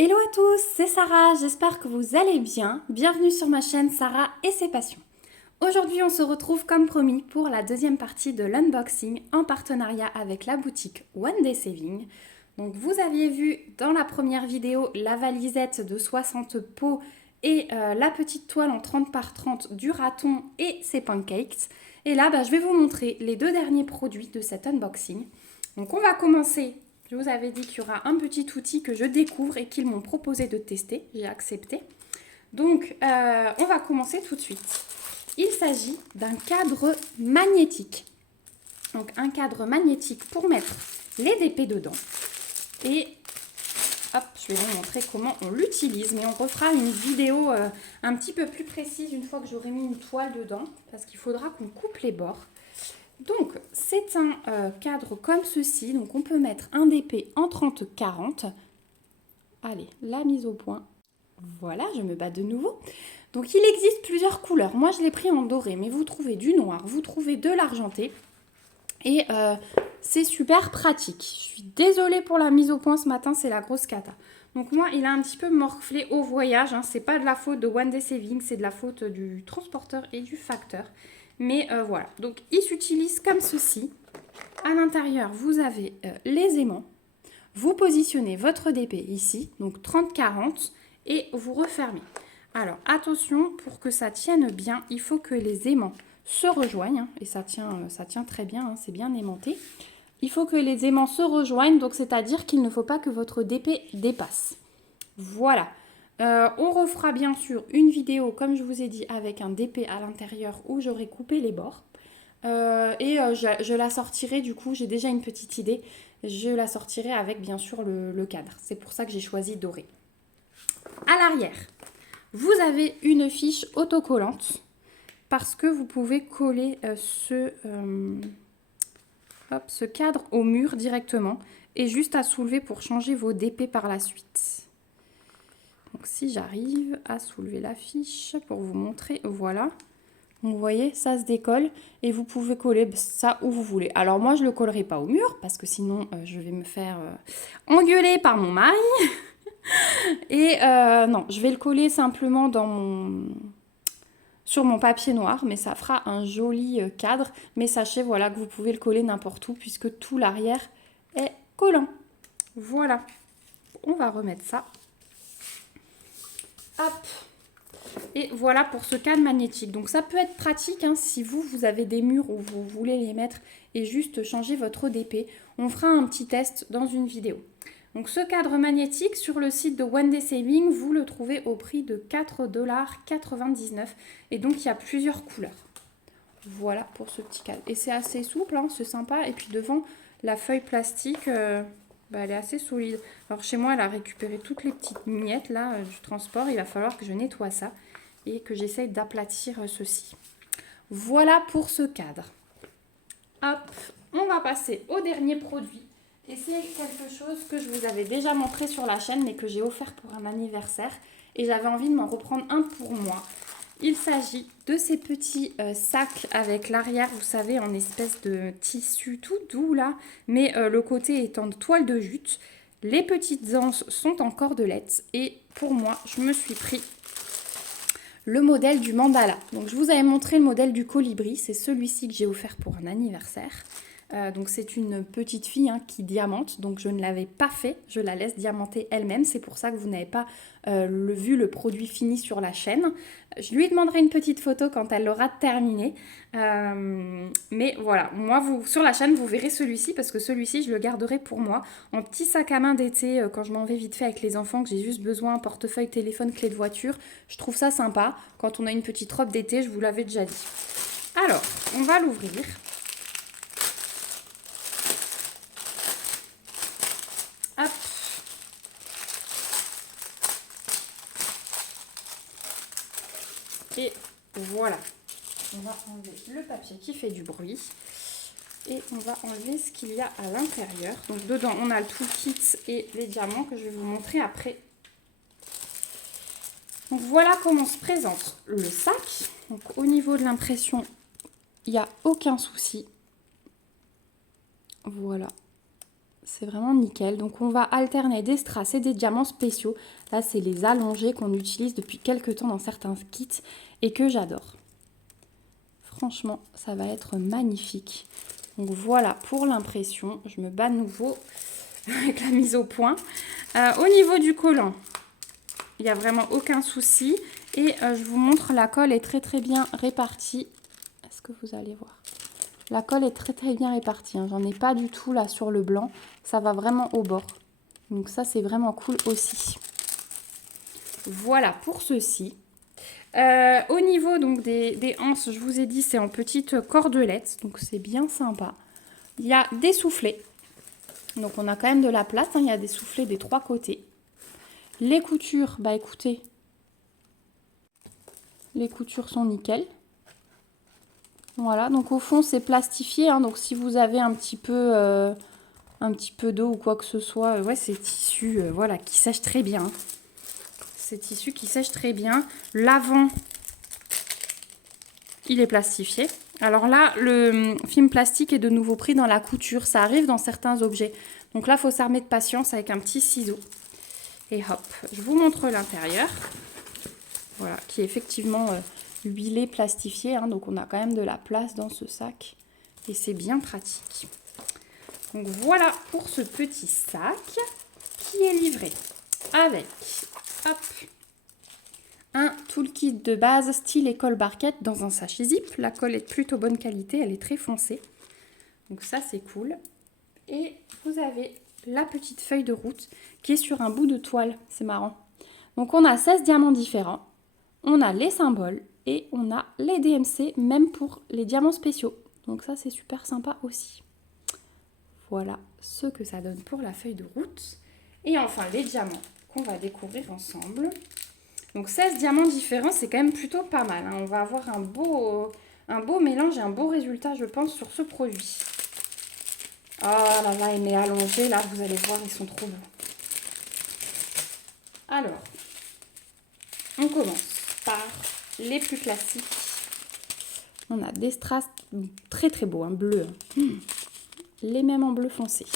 Hello à tous, c'est Sarah, j'espère que vous allez bien. Bienvenue sur ma chaîne Sarah et ses passions. Aujourd'hui, on se retrouve comme promis pour la deuxième partie de l'unboxing en partenariat avec la boutique One Day Saving. Donc vous aviez vu dans la première vidéo la valisette de 60 pots et la petite toile en 30 par 30 du raton et ses pancakes. Et là, je vais vous montrer les deux derniers produits de cet unboxing. Donc on va commencer. Je vous avais dit qu'il y aura un petit outil que je découvre et qu'ils m'ont proposé de tester. J'ai accepté. Donc, on va commencer tout de suite. Il s'agit d'un cadre magnétique. Donc, un cadre magnétique pour mettre les DP dedans. Et hop, je vais vous montrer comment on l'utilise. Mais on refera une vidéo un petit peu plus précise une fois que j'aurai mis une toile dedans. Parce qu'il faudra qu'on coupe les bords. Donc, c'est un cadre comme ceci. Donc, on peut mettre un DP en 30-40. Allez, la mise au point. Voilà, je me bats de nouveau. Donc, il existe plusieurs couleurs. Moi, je l'ai pris en doré, mais vous trouvez du noir, vous trouvez de l'argenté. Et c'est super pratique. Je suis désolée pour la mise au point ce matin, c'est la grosse cata. Donc, moi, il a un petit peu morflé au voyage. Hein. C'est pas de la faute de One Day Saving, c'est de la faute du transporteur et du facteur. Mais voilà, donc il s'utilise comme ceci. À l'intérieur, vous avez les aimants. Vous positionnez votre DP ici, donc 30-40, et vous refermez. Alors attention, pour que ça tienne bien, il faut que les aimants se rejoignent. Et ça tient très bien, hein, c'est bien aimanté. Il faut que les aimants se rejoignent, donc c'est-à-dire qu'il ne faut pas que votre DP dépasse. Voilà. On refera bien sûr une vidéo, comme je vous ai dit, avec un DP à l'intérieur où j'aurai coupé les bords. Je la sortirai, du coup, j'ai déjà une petite idée. Je la sortirai avec, bien sûr, le cadre. C'est pour ça que j'ai choisi doré. À l'arrière, vous avez une fiche autocollante parce que vous pouvez coller ce cadre au mur directement et juste à soulever pour changer vos DP par la suite. Donc si j'arrive à soulever la fiche pour vous montrer, voilà. Vous voyez, ça se décolle et vous pouvez coller ça où vous voulez. Alors moi, je ne le collerai pas au mur parce que sinon, je vais me faire engueuler par mon mari. Et non, je vais le coller simplement sur mon papier noir, mais ça fera un joli cadre. Mais sachez, voilà, que vous pouvez le coller n'importe où puisque tout l'arrière est collant. Voilà, on va remettre ça. Hop. Et voilà pour ce cadre magnétique. Donc ça peut être pratique hein, si vous avez des murs où vous voulez les mettre et juste changer votre DP. On fera un petit test dans une vidéo. Donc ce cadre magnétique sur le site de One Day Saving, vous le trouvez au prix de 4,99 $. Et donc il y a plusieurs couleurs. Voilà pour ce petit cadre. Et c'est assez souple, hein, c'est sympa. Et puis devant, la feuille plastique... elle est assez solide. Alors chez moi, elle a récupéré toutes les petites miettes là du transport. Il va falloir que je nettoie ça et que j'essaye d'aplatir ceci. Voilà pour ce cadre. Hop, on va passer au dernier produit. Et c'est quelque chose que je vous avais déjà montré sur la chaîne, mais que j'ai offert pour un anniversaire. Et j'avais envie de m'en reprendre un pour moi. Il s'agit de ces petits sacs avec l'arrière, vous savez, en espèce de tissu tout doux là, mais le côté étant de toile de jute. Les petites anses sont en cordelette et pour moi, je me suis pris le modèle du mandala. Donc je vous avais montré le modèle du colibri, c'est celui-ci que j'ai offert pour un anniversaire. Donc c'est une petite fille hein, qui diamante, donc je ne l'avais pas fait, je la laisse diamanter elle-même, c'est pour ça que vous n'avez pas vu le produit fini sur la chaîne. Je lui demanderai une petite photo quand elle l'aura terminé, mais voilà, moi sur la chaîne vous verrez celui-ci parce que celui-ci je le garderai pour moi en petit sac à main d'été quand je m'en vais vite fait avec les enfants, que j'ai juste besoin, portefeuille, téléphone, clé de voiture. Je trouve ça sympa quand on a une petite robe d'été, je vous l'avais déjà dit. Alors, on va l'ouvrir. Hop. Et voilà. On va enlever le papier qui fait du bruit. Et on va enlever ce qu'il y a à l'intérieur. Donc dedans, on a le toolkit et les diamants que je vais vous montrer après. Donc voilà comment se présente le sac. Donc au niveau de l'impression, il n'y a aucun souci. Voilà. C'est vraiment nickel. Donc on va alterner des strass et des diamants spéciaux. Là, c'est les allongés qu'on utilise depuis quelques temps dans certains kits et que j'adore. Franchement, ça va être magnifique. Donc voilà pour l'impression. Je me bats de nouveau avec la mise au point. Au niveau du collant, il n'y a vraiment aucun souci. Et je vous montre, la colle est très très bien répartie. Est-ce que vous allez voir? La colle est très très bien répartie. J'en ai pas du tout là sur le blanc. Ça va vraiment au bord. Donc ça, c'est vraiment cool aussi. Voilà pour ceci. Au niveau donc des anses, je vous ai dit, c'est en petite cordelette. Donc c'est bien sympa. Il y a des soufflets. Donc on a quand même de la place. Il y a des soufflets des 3 côtés. Les coutures, bah écoutez, les coutures sont nickel. Voilà, donc au fond c'est plastifié. Donc si vous avez un petit peu d'eau ou quoi que ce soit, ouais, c'est tissu voilà, qui sèche très bien. C'est tissu qui sèche très bien. L'avant, il est plastifié. Alors là, le film plastique est de nouveau pris dans la couture. Ça arrive dans certains objets. Donc là, il faut s'armer de patience avec un petit ciseau. Et hop, je vous montre l'intérieur. Voilà, qui est effectivement huilé, plastifié. Donc on a quand même de la place dans ce sac. Et c'est bien pratique. Donc voilà pour ce petit sac qui est livré avec un toolkit de base style école barquette dans un sachet zip. La colle est de plutôt bonne qualité, elle est très foncée. Donc ça c'est cool. Et vous avez la petite feuille de route qui est sur un bout de toile. C'est marrant. Donc on a 16 diamants différents. On a les symboles et on a les DMC, même pour les diamants spéciaux. Donc ça c'est super sympa aussi. Voilà ce que ça donne pour la feuille de route. Et enfin les diamants qu'on va découvrir ensemble. Donc 16 diamants différents, c'est quand même plutôt pas mal. On va avoir un beau mélange et un beau résultat, je pense, sur ce produit. Oh là là, il est allongé, là, vous allez voir, ils sont trop beaux. Alors, on commence par les plus classiques. On a des strass très très beaux, bleu. Les mêmes en bleu foncé.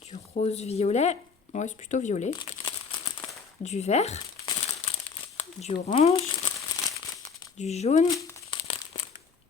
Du rose violet, ouais, c'est plutôt violet. Du vert. Du orange, du jaune,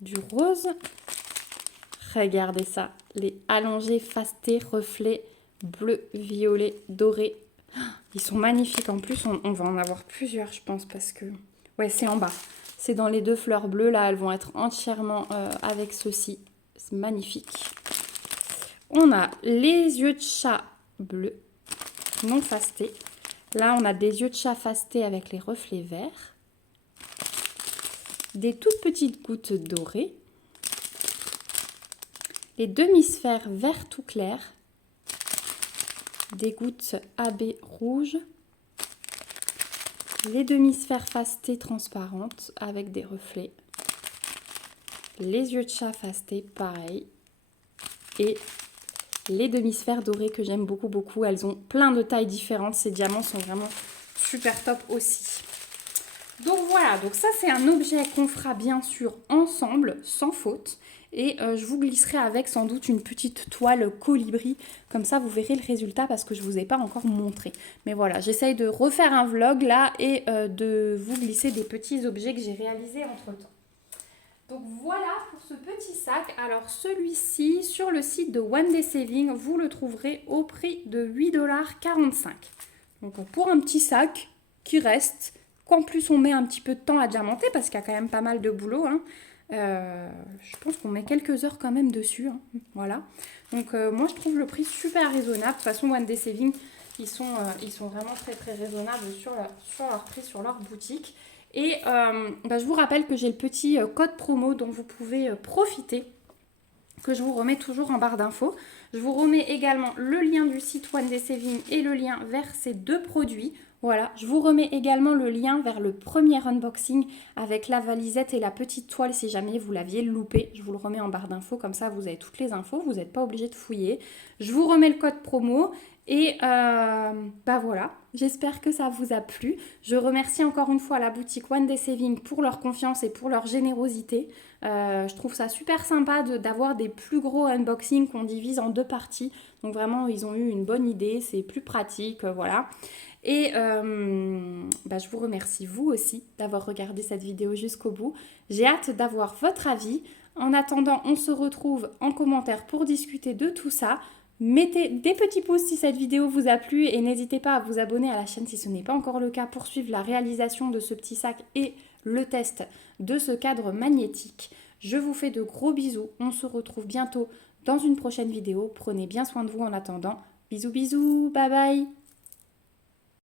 du rose. Regardez ça, les allongés fastés, reflets bleu, violet, doré. Ils sont magnifiques. En plus, on va en avoir plusieurs, je pense, parce que... Ouais, c'est en bas. C'est dans les 2 fleurs bleues. Là, elles vont être entièrement avec ceci. C'est magnifique. On a les yeux de chat bleus, non fastés. Là, on a des yeux de chat fastés avec les reflets verts. Des toutes petites gouttes dorées. Les demi-sphères vert tout clair. Des gouttes AB rouges. Les demi-sphères fastées transparentes avec des reflets. Les yeux de chat fastés, pareil. Et les demi-sphères dorées que j'aime beaucoup, beaucoup. Elles ont plein de tailles différentes. Ces diamants sont vraiment super top aussi. Donc voilà, donc ça c'est un objet qu'on fera bien sûr ensemble, sans faute. Et je vous glisserai avec sans doute une petite toile colibri. Comme ça, vous verrez le résultat parce que je ne vous ai pas encore montré. Mais voilà, j'essaye de refaire un vlog là et de vous glisser des petits objets que j'ai réalisés entre-temps. Donc voilà pour ce petit sac. Alors celui-ci, sur le site de One Day Saving, vous le trouverez au prix de 8,45 $. Donc pour un petit sac qui reste, qu'en plus on met un petit peu de temps à diamanter parce qu'il y a quand même pas mal de boulot. Je pense qu'on met quelques heures quand même dessus. Voilà. Donc moi je trouve le prix super raisonnable. De toute façon One Day Saving, ils sont vraiment très très raisonnables sur leur prix, sur leur boutique. Et je vous rappelle que j'ai le petit code promo dont vous pouvez profiter, que je vous remets toujours en barre d'infos. Je vous remets également le lien du site One Day Saving et le lien vers ces 2 produits. Voilà, je vous remets également le lien vers le premier unboxing avec la valisette et la petite toile si jamais vous l'aviez loupé. Je vous le remets en barre d'infos, comme ça vous avez toutes les infos, vous n'êtes pas obligé de fouiller. Je vous remets le code promo Et voilà, j'espère que ça vous a plu. Je remercie encore une fois la boutique One Day Saving pour leur confiance et pour leur générosité. Je trouve ça super sympa d'avoir des plus gros unboxings qu'on divise en deux parties. Donc vraiment, ils ont eu une bonne idée, c'est plus pratique, voilà. Et je vous remercie vous aussi d'avoir regardé cette vidéo jusqu'au bout. J'ai hâte d'avoir votre avis. En attendant, on se retrouve en commentaire pour discuter de tout ça. Mettez des petits pouces si cette vidéo vous a plu et n'hésitez pas à vous abonner à la chaîne si ce n'est pas encore le cas pour suivre la réalisation de ce petit sac et le test de ce cadre magnétique. Je vous fais de gros bisous. On se retrouve bientôt dans une prochaine vidéo. Prenez bien soin de vous en attendant. Bisous bisous, bye bye.